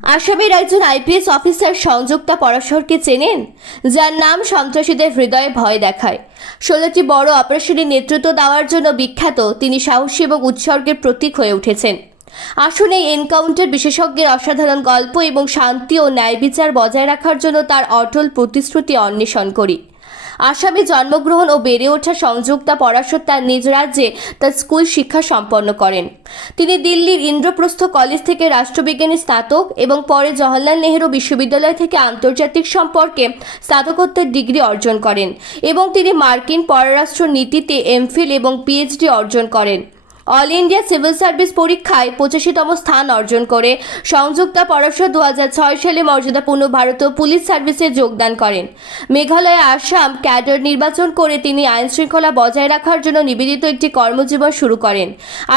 আসামের একজন IPS officer Sanjukta পরাশরকে চেনেন? যার নাম সন্ত্রাসীদের হৃদয়ে ভয় দেখায়। ষোলোটি বড় অপারেশনের নেতৃত্ব দেওয়ার জন্য বিখ্যাত, তিনি সাহসী এবং উৎসর্গের প্রতীক হয়ে উঠেছেন। আসুন এই এনকাউন্টার বিশেষজ্ঞের অসাধারণ গল্প এবং শান্তি ও ন্যায় বিচার বজায় রাখার জন্য তার অটল প্রতিশ্রুতি অন্বেষণ করি। আসামে জন্মগ্রহণ ও বেড়ে ওঠা সংযুক্তা পরাশর তার নিজ রাজ্যে তার স্কুল শিক্ষা সম্পন্ন করেন। তিনি দিল্লির ইন্দ্রপ্রস্থ কলেজ থেকে রাষ্ট্রবিজ্ঞানী স্নাতক এবং পরে জওহরলাল নেহেরু বিশ্ববিদ্যালয় থেকে আন্তর্জাতিক সম্পর্কে স্নাতকোত্তর ডিগ্রি অর্জন করেন এবং তিনি মার্কিন পররাষ্ট্র নীতিতে এমফিল এবং পিএইচডি অর্জন করেন। অল ইন্ডিয়া সিভিল সার্ভিস পরীক্ষায় পঁচাশিতম স্থান অর্জন করে সংযুক্তা পরশর দু সালে মর্যাদাপূর্ণ ভারতীয় পুলিশ সার্ভিসে যোগদান করেন। মেঘালয়ে, আসাম ক্যাডার নির্বাচন করে তিনি আইন শৃঙ্খলা বজায় রাখার জন্য নিবেদিত একটি কর্মজীবন শুরু করেন।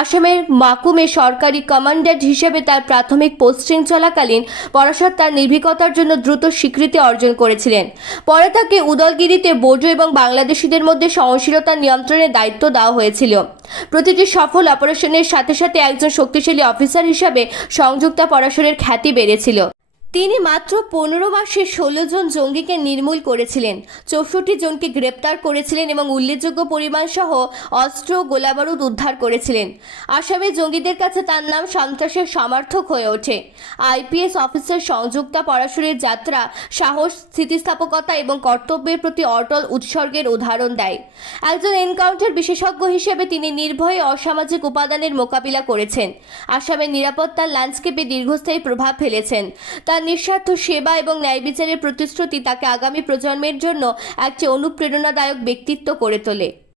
আসামের মাকুমে সরকারি কমান্ড্যান্ট হিসেবে তার প্রাথমিক পোস্টিং চলাকালীন পরাশর তার নির্ভীকতার জন্য দ্রুত স্বীকৃতি অর্জন করেছিলেন। পরে তাকে উদলগিরিতে বোডো এবং বাংলাদেশিদের মধ্যে সহনশীলতা নিয়ন্ত্রণের দায়িত্ব দেওয়া হয়েছিল। প্রতিটি সফল অপারেশনের সাথে সাথে একজন শক্তিশালী অফিসার হিসাবে সংযুক্তা পরাশরের খ্যাতি বেড়েছিল। তিনি মাত্র পনেরো মাসে ষোলো জন জঙ্গিকে নির্মূল করেছিলেন। চৌষট্টি জনকে গ্রেপ্তার করেছিলেন এবং উল্লেখযোগ্য পরিমাণ সহ অস্ত্র গোলাবারুদ উদ্ধার করেছিলেন। আসামে জঙ্গিদের কাছে তার নাম সন্ত্রাসের সমর্থক হয়ে ওঠে। আইপিএস অফিসার সংযুক্তা পরাশরের যাত্রা সাহস, স্থিতিস্থাপকতা এবং কর্তব্যের প্রতি অটল উৎসর্গের উদাহরণ দেয়। একজন এনকাউন্টার বিশেষজ্ঞ হিসেবে তিনি নির্ভয়ে অসামাজিক উপাদানের মোকাবিলা করেছেন। আসামের নিরাপত্তার ল্যান্ডস্কেপে দীর্ঘস্থায়ী প্রভাব ফেলেছেন। তার নিঃস্বার্থ সেবা এবং ন্যায় বিচারের প্রতিশ্রুতি তাকে আগামী প্রজন্মের জন্য একটি অনুপ্রেরণাদায়ক ব্যক্তিত্ব করে তোলে।